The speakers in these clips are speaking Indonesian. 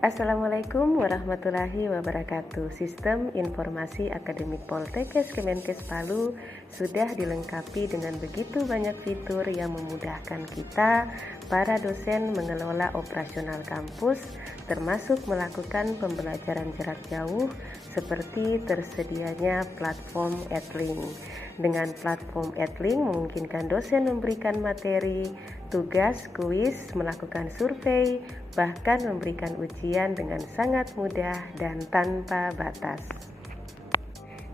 Assalamualaikum warahmatullahi wabarakatuh. Sistem Informasi Akademik Poltekkes Kemenkes Palu sudah dilengkapi dengan begitu banyak fitur yang memudahkan kita, para dosen, mengelola operasional kampus, termasuk melakukan pembelajaran jarak jauh seperti tersedianya platform Edlink. Dengan platform Edlink memungkinkan dosen memberikan materi, tugas, kuis, melakukan survei, bahkan memberikan ujian dengan sangat mudah dan tanpa batas.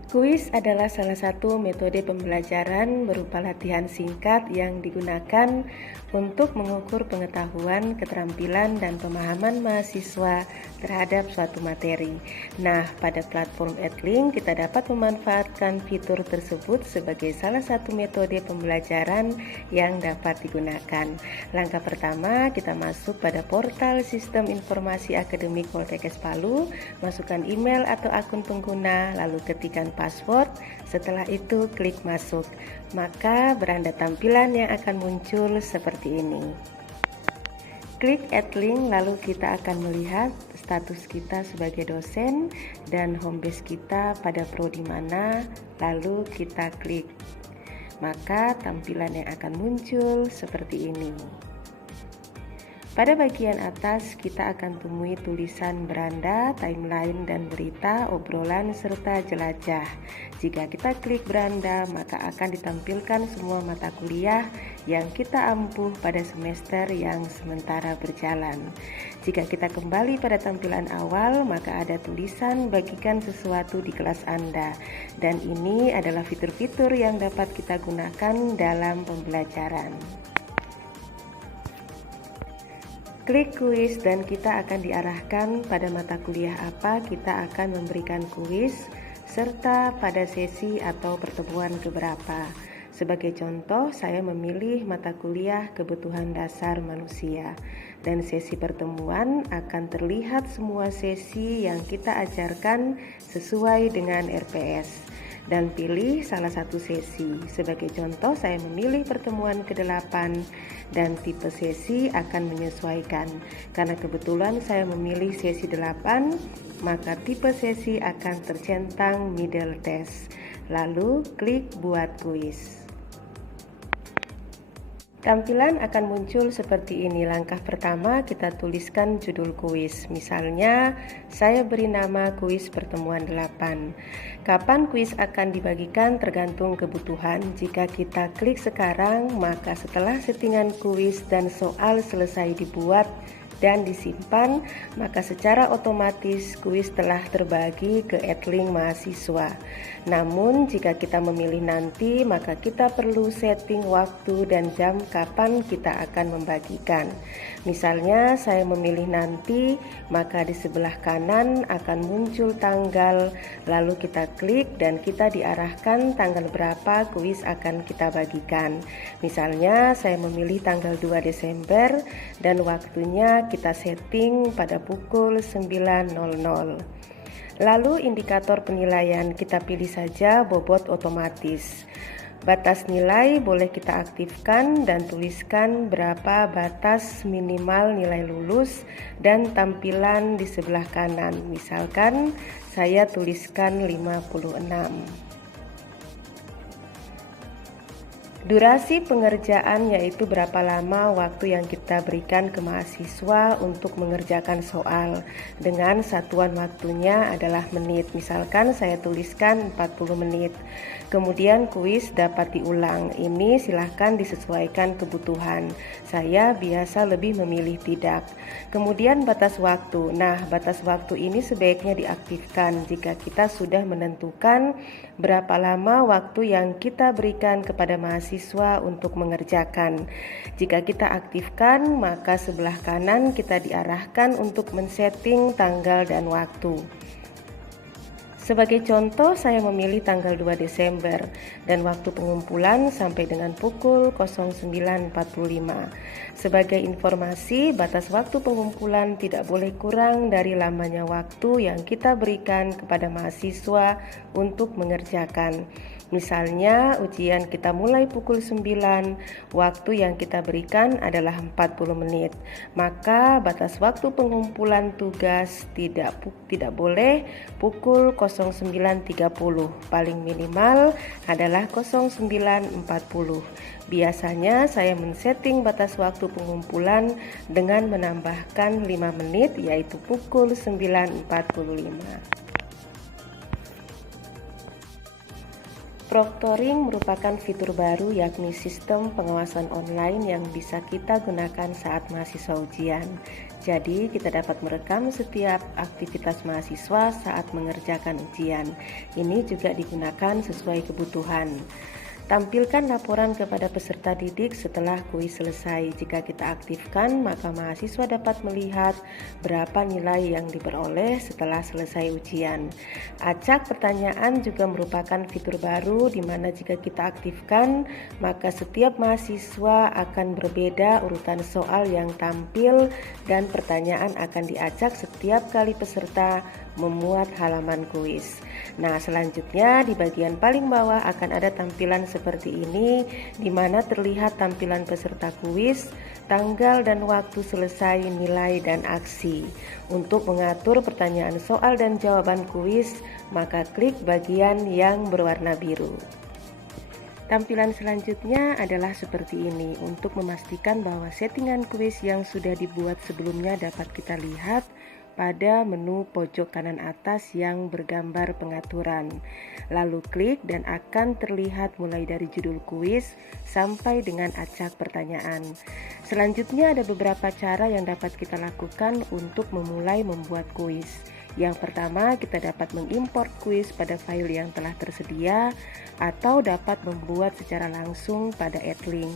Kuis adalah salah satu metode pembelajaran berupa latihan singkat yang digunakan untuk mengukur pengetahuan, keterampilan, dan pemahaman mahasiswa terhadap suatu materi. Nah, pada platform Edlink kita dapat memanfaatkan fitur tersebut sebagai salah satu metode pembelajaran yang dapat digunakan. Langkah pertama, kita masuk pada portal Sistem Informasi Akademik Poltekkes Palu, masukkan email atau akun pengguna, lalu ketikkan password. Setelah itu klik masuk, maka beranda tampilan yang akan muncul seperti ini. Klik Edlink, lalu kita akan melihat status kita sebagai dosen dan homebase kita pada prodi mana, lalu kita klik. Maka tampilan yang akan muncul seperti ini. Pada bagian atas kita akan temui tulisan beranda, timeline, dan berita, obrolan, serta jelajah. Jika kita klik beranda, maka akan ditampilkan semua mata kuliah yang kita ampuh pada semester yang sementara berjalan. Jika kita kembali pada tampilan awal, maka ada tulisan bagikan sesuatu di kelas Anda. Dan ini adalah fitur-fitur yang dapat kita gunakan dalam pembelajaran. Klik kuis dan kita akan diarahkan pada mata kuliah apa kita akan memberikan kuis, serta pada sesi atau pertemuan keberapa. Sebagai contoh, saya memilih mata kuliah kebutuhan dasar manusia, dan sesi pertemuan akan terlihat semua sesi yang kita ajarkan sesuai dengan RPS. Dan pilih salah satu sesi. Sebagai contoh, saya memilih pertemuan ke-8 dan tipe sesi akan menyesuaikan. Karena kebetulan saya memilih sesi 8, maka tipe sesi akan tercentang middle test. Lalu klik buat kuis. Tampilan akan muncul seperti ini. Langkah pertama, kita tuliskan judul kuis. Misalnya, saya beri nama kuis pertemuan 8. Kapan kuis akan dibagikan tergantung kebutuhan. Jika kita klik sekarang, maka setelah settingan kuis dan soal selesai dibuat dan disimpan, maka secara otomatis kuis telah terbagi ke Edlink mahasiswa. Namun jika kita memilih nanti, maka kita perlu setting waktu dan jam kapan kita akan membagikan. Misalnya saya memilih nanti, maka di sebelah kanan akan muncul tanggal, lalu kita klik dan kita diarahkan tanggal berapa kuis akan kita bagikan. Misalnya saya memilih tanggal 2 Desember dan waktunya kita setting pada pukul 9.00. Lalu indikator penilaian kita pilih saja bobot otomatis. Batas nilai boleh kita aktifkan dan tuliskan berapa batas minimal nilai lulus dan tampilan di sebelah kanan. Misalkan saya tuliskan 56. Durasi pengerjaan yaitu berapa lama waktu yang kita berikan ke mahasiswa untuk mengerjakan soal, dengan satuan waktunya adalah menit. Misalkan saya tuliskan 40 menit. Kemudian kuis dapat diulang. Ini silahkan disesuaikan kebutuhan. Saya biasa lebih memilih tidak. Kemudian batas waktu. Nah, batas waktu ini sebaiknya diaktifkan jika kita sudah menentukan berapa lama waktu yang kita berikan kepada mahasiswa untuk mengerjakan. Jika kita aktifkan, maka sebelah kanan kita diarahkan untuk men-setting tanggal dan waktu. Sebagai contoh, saya memilih tanggal 2 Desember dan waktu pengumpulan sampai dengan pukul 09.45. Sebagai informasi, batas waktu pengumpulan tidak boleh kurang dari lamanya waktu yang kita berikan kepada mahasiswa untuk mengerjakan. Misalnya ujian kita mulai pukul 9, waktu yang kita berikan adalah 40 menit. Maka batas waktu pengumpulan tugas tidak boleh pukul 09.30, paling minimal adalah 09.40. Biasanya saya men-setting batas waktu pengumpulan dengan menambahkan 5 menit, yaitu pukul 9.45. Proctoring merupakan fitur baru, yakni sistem pengawasan online yang bisa kita gunakan saat mahasiswa ujian. Jadi kita dapat merekam setiap aktivitas mahasiswa saat mengerjakan ujian. Ini juga digunakan sesuai kebutuhan. Tampilkan laporan kepada peserta didik setelah kuis selesai. Jika kita aktifkan, maka mahasiswa dapat melihat berapa nilai yang diperoleh setelah selesai ujian. Acak pertanyaan juga merupakan fitur baru di mana jika kita aktifkan, maka setiap mahasiswa akan berbeda urutan soal yang tampil dan pertanyaan akan diacak setiap kali peserta memuat halaman kuis. Nah, selanjutnya di bagian paling bawah akan ada tampilan seperti ini, di mana terlihat tampilan peserta kuis, tanggal dan waktu selesai, nilai dan aksi. Untuk mengatur pertanyaan soal dan jawaban kuis, maka klik bagian yang berwarna biru. Tampilan selanjutnya adalah seperti ini. Untuk memastikan bahwa settingan kuis yang sudah dibuat sebelumnya dapat kita lihat pada menu pojok kanan atas yang bergambar pengaturan. Lalu klik dan akan terlihat mulai dari judul kuis sampai dengan acak pertanyaan. Selanjutnya ada beberapa cara yang dapat kita lakukan untuk memulai membuat kuis. Yang pertama, kita dapat mengimport kuis pada file yang telah tersedia atau dapat membuat secara langsung pada Edlink.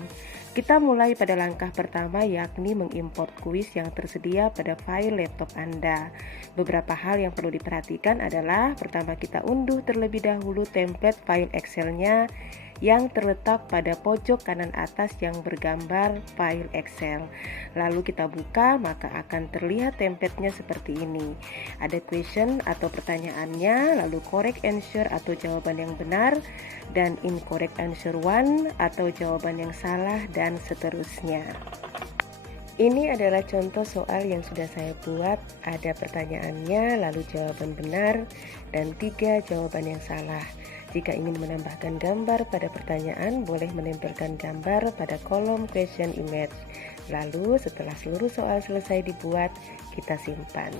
Kita mulai pada langkah pertama, yakni mengimport kuis yang tersedia pada file laptop Anda. Beberapa hal yang perlu diperhatikan adalah pertama, kita unduh terlebih dahulu template file Excel-nya yang terletak pada pojok kanan atas yang bergambar file Excel. Lalu kita buka, maka akan terlihat template-nya seperti ini. Ada question atau pertanyaannya, lalu correct answer atau jawaban yang benar, dan incorrect answer 1 atau jawaban yang salah, dan seterusnya. Ini adalah contoh soal yang sudah saya buat. Ada pertanyaannya, lalu jawaban benar, dan 3 jawaban yang salah. Jika ingin menambahkan gambar pada pertanyaan, boleh menempelkan gambar pada kolom question image. Lalu setelah seluruh soal selesai dibuat, kita simpan.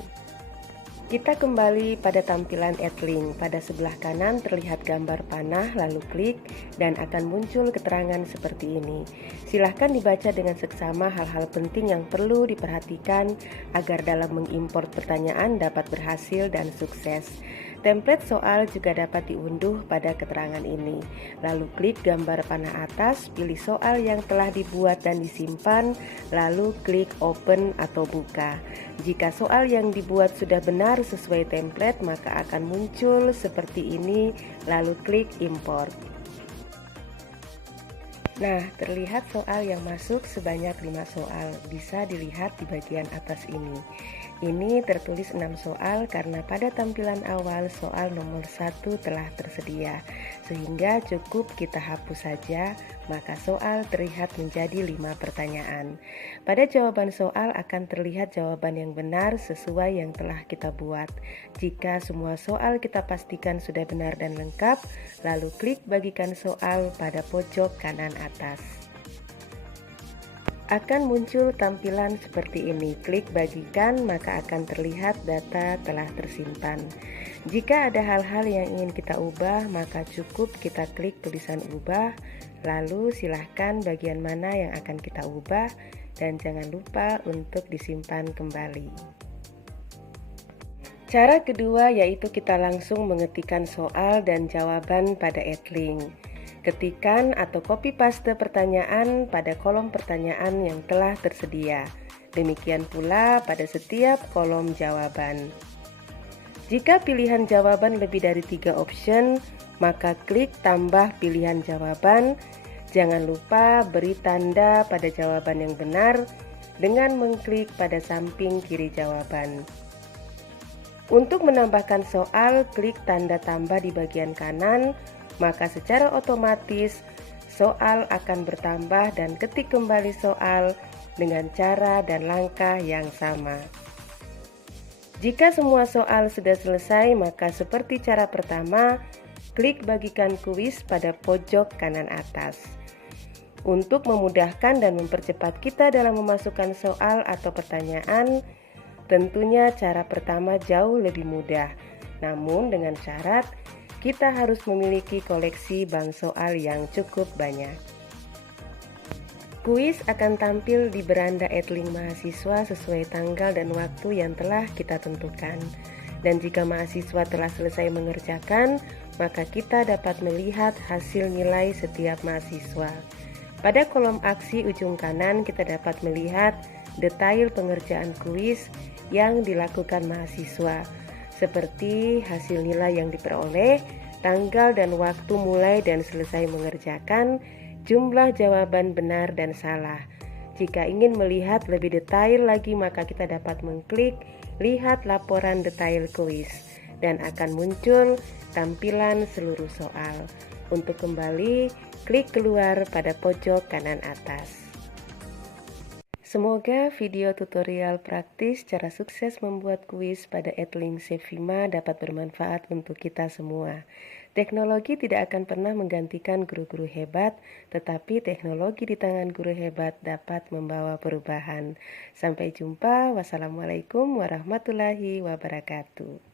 Kita kembali pada tampilan Edlink. Pada sebelah kanan terlihat gambar panah, lalu klik dan akan muncul keterangan seperti ini. Silahkan dibaca dengan seksama hal-hal penting yang perlu diperhatikan agar dalam mengimport pertanyaan dapat berhasil dan sukses. Template soal juga dapat diunduh pada keterangan ini. Lalu klik gambar panah atas, pilih soal yang telah dibuat dan disimpan, lalu klik open atau buka. Jika soal yang dibuat sudah benar sesuai template, maka akan muncul seperti ini, lalu klik import. Nah, terlihat soal yang masuk sebanyak 5 soal, bisa dilihat di bagian atas ini. Ini tertulis 6 soal karena pada tampilan awal soal nomor 1 telah tersedia, sehingga cukup kita hapus saja, maka soal terlihat menjadi 5 pertanyaan. Pada jawaban soal akan terlihat jawaban yang benar sesuai yang telah kita buat. Jika semua soal kita pastikan sudah benar dan lengkap, lalu klik bagikan soal pada pojok kanan atas. Akan muncul tampilan seperti ini. Klik bagikan, maka akan terlihat data telah tersimpan. Jika ada hal-hal yang ingin kita ubah, maka cukup kita klik tulisan ubah, lalu silahkan bagian mana yang akan kita ubah, dan jangan lupa untuk disimpan kembali. Cara kedua yaitu kita langsung mengetikkan soal dan jawaban pada Edlink. Ketikan atau copy paste pertanyaan pada kolom pertanyaan yang telah tersedia. Demikian pula pada setiap kolom jawaban. Jika pilihan jawaban lebih dari 3 option, maka klik tambah pilihan jawaban. Jangan lupa beri tanda pada jawaban yang benar dengan mengklik pada samping kiri jawaban. Untuk menambahkan soal, klik tanda tambah di bagian kanan, maka secara otomatis soal akan bertambah dan ketik kembali soal dengan cara dan langkah yang sama. Jika semua soal sudah selesai, maka seperti cara pertama, klik bagikan kuis pada pojok kanan atas. Untuk memudahkan dan mempercepat kita dalam memasukkan soal atau pertanyaan, tentunya cara pertama jauh lebih mudah. Namun dengan syarat, kita harus memiliki koleksi bank soal yang cukup banyak. Kuis akan tampil di beranda Edlink mahasiswa sesuai tanggal dan waktu yang telah kita tentukan. Dan jika mahasiswa telah selesai mengerjakan, maka kita dapat melihat hasil nilai setiap mahasiswa. Pada kolom aksi ujung kanan kita dapat melihat detail pengerjaan kuis yang dilakukan mahasiswa, seperti hasil nilai yang diperoleh, tanggal dan waktu mulai dan selesai mengerjakan, jumlah jawaban benar dan salah. Jika ingin melihat lebih detail lagi, maka kita dapat mengklik lihat laporan detail kuis dan akan muncul tampilan seluruh soal. Untuk kembali, klik keluar pada pojok kanan atas. Semoga video tutorial praktis cara sukses membuat kuis pada Edlink Sevima dapat bermanfaat untuk kita semua. Teknologi tidak akan pernah menggantikan guru-guru hebat, tetapi teknologi di tangan guru hebat dapat membawa perubahan. Sampai jumpa. Wassalamualaikum warahmatullahi wabarakatuh.